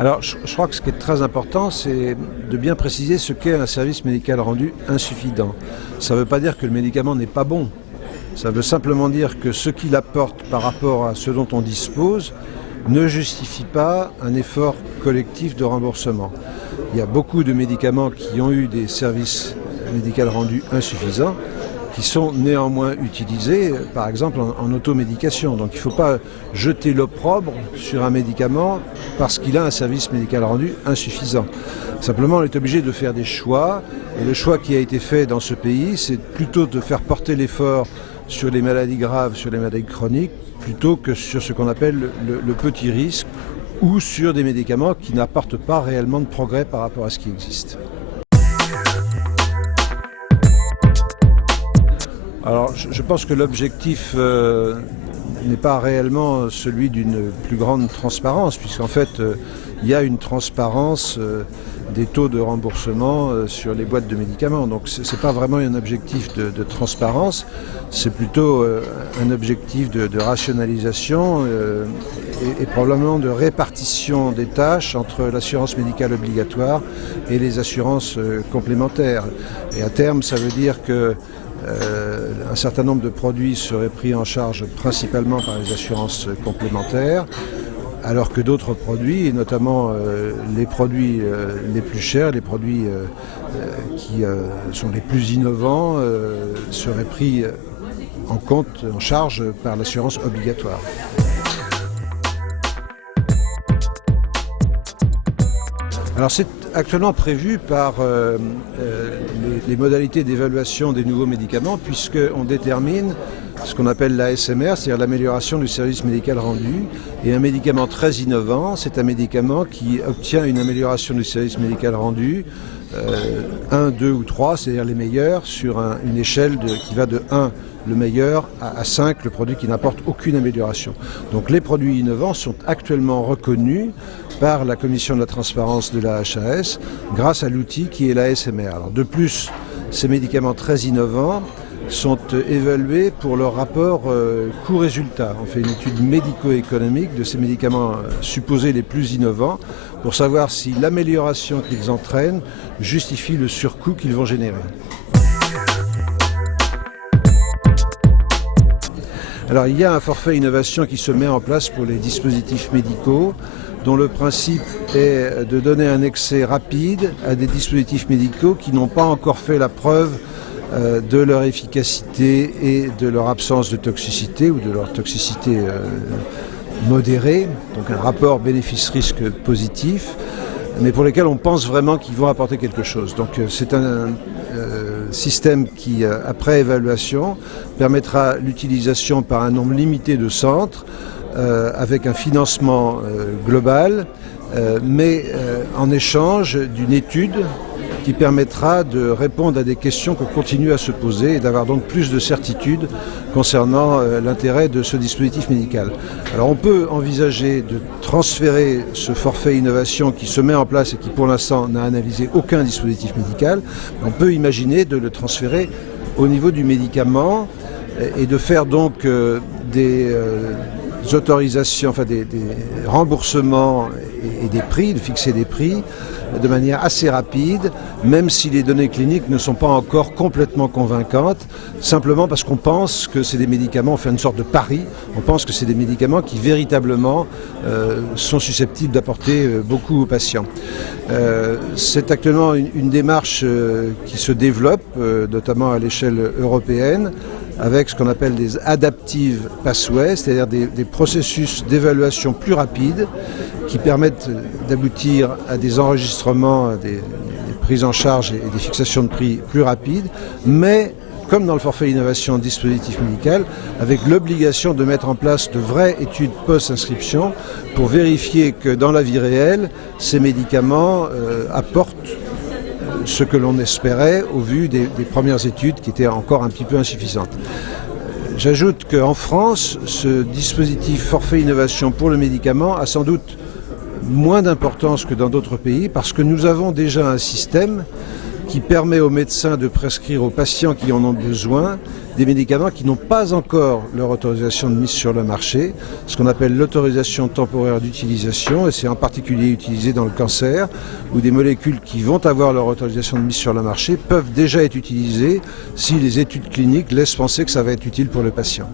Alors, je crois que ce qui est très important, c'est de bien préciser ce qu'est un service médical rendu insuffisant. Ça ne veut pas dire que le médicament n'est pas bon. Ça veut simplement dire que ce qu'il apporte par rapport à ce dont on dispose ne justifie pas un effort collectif de remboursement. Il y a beaucoup de médicaments qui ont eu des services médicaux rendus insuffisants, qui sont néanmoins utilisés, par exemple, en automédication. Donc il ne faut pas jeter l'opprobre sur un médicament parce qu'il a un service médical rendu insuffisant. Simplement, on est obligé de faire des choix, et le choix qui a été fait dans ce pays, c'est plutôt de faire porter l'effort sur les maladies graves, sur les maladies chroniques, plutôt que sur ce qu'on appelle le petit risque, ou sur des médicaments qui n'apportent pas réellement de progrès par rapport à ce qui existe. Alors, je pense que l'objectif n'est pas réellement celui d'une plus grande transparence, puisqu'en fait, il y a une transparence des taux de remboursement sur les boîtes de médicaments. Donc, ce n'est pas vraiment un objectif de transparence, c'est plutôt un objectif de rationalisation et probablement de répartition des tâches entre l'assurance médicale obligatoire et les assurances complémentaires. Et à terme, ça veut dire que un certain nombre de produits seraient pris en charge principalement par les assurances complémentaires, alors que d'autres produits, et notamment les produits les plus chers, les produits qui sont les plus innovants, seraient pris en charge par l'assurance obligatoire. Alors c'est actuellement prévu par les modalités d'évaluation des nouveaux médicaments, puisqu'on détermine ce qu'on appelle l'ASMR, c'est-à-dire l'amélioration du service médical rendu. Et un médicament très innovant, c'est un médicament qui obtient une amélioration du service médical rendu 1, 2 ou 3, c'est-à-dire les meilleurs, sur une échelle qui va de 1 le meilleur à 5 le produit qui n'apporte aucune amélioration. Donc les produits innovants sont actuellement reconnus par la Commission de la transparence de la HAS grâce à l'outil qui est l'ASMR. Alors de plus, ces médicaments très innovants sont évalués pour leur rapport coût-résultat. On fait une étude médico-économique de ces médicaments supposés les plus innovants pour savoir si l'amélioration qu'ils entraînent justifie le surcoût qu'ils vont générer. Alors il y a un forfait innovation qui se met en place pour les dispositifs médicaux, dont le principe est de donner un accès rapide à des dispositifs médicaux qui n'ont pas encore fait la preuve de leur efficacité et de leur absence de toxicité ou de leur toxicité modérée, donc un rapport bénéfice-risque positif, mais pour lesquels on pense vraiment qu'ils vont apporter quelque chose. Donc c'est un système qui, après évaluation, permettra l'utilisation par un nombre limité de centres avec un financement global, mais en échange d'une étude qui permettra de répondre à des questions qu'on continue à se poser et d'avoir donc plus de certitude concernant l'intérêt de ce dispositif médical. Alors on peut envisager de transférer ce forfait innovation qui se met en place et qui pour l'instant n'a analysé aucun dispositif médical. On peut imaginer de le transférer au niveau du médicament et de faire donc des autorisations, enfin des remboursements et des prix, de fixer des prix de manière assez rapide, même si les données cliniques ne sont pas encore complètement convaincantes, simplement parce qu'on pense que c'est des médicaments, on fait une sorte de pari, on pense que c'est des médicaments qui véritablement sont susceptibles d'apporter beaucoup aux patients. C'est actuellement une démarche qui se développe, notamment à l'échelle européenne, avec ce qu'on appelle des adaptive pathways, c'est-à-dire des processus d'évaluation plus rapides qui permettent d'aboutir à des enregistrements, des prises en charge et des fixations de prix plus rapides, mais comme dans le forfait innovation dispositif médical, avec l'obligation de mettre en place de vraies études post-inscription pour vérifier que dans la vie réelle, ces médicaments apportent ce que l'on espérait au vu des premières études qui étaient encore un petit peu insuffisantes. J'ajoute qu'en France, ce dispositif forfait innovation pour le médicament a sans doute moins d'importance que dans d'autres pays parce que nous avons déjà un système qui permet aux médecins de prescrire aux patients qui en ont besoin des médicaments qui n'ont pas encore leur autorisation de mise sur le marché, ce qu'on appelle l'autorisation temporaire d'utilisation, et c'est en particulier utilisé dans le cancer, où des molécules qui vont avoir leur autorisation de mise sur le marché peuvent déjà être utilisées si les études cliniques laissent penser que ça va être utile pour le patient.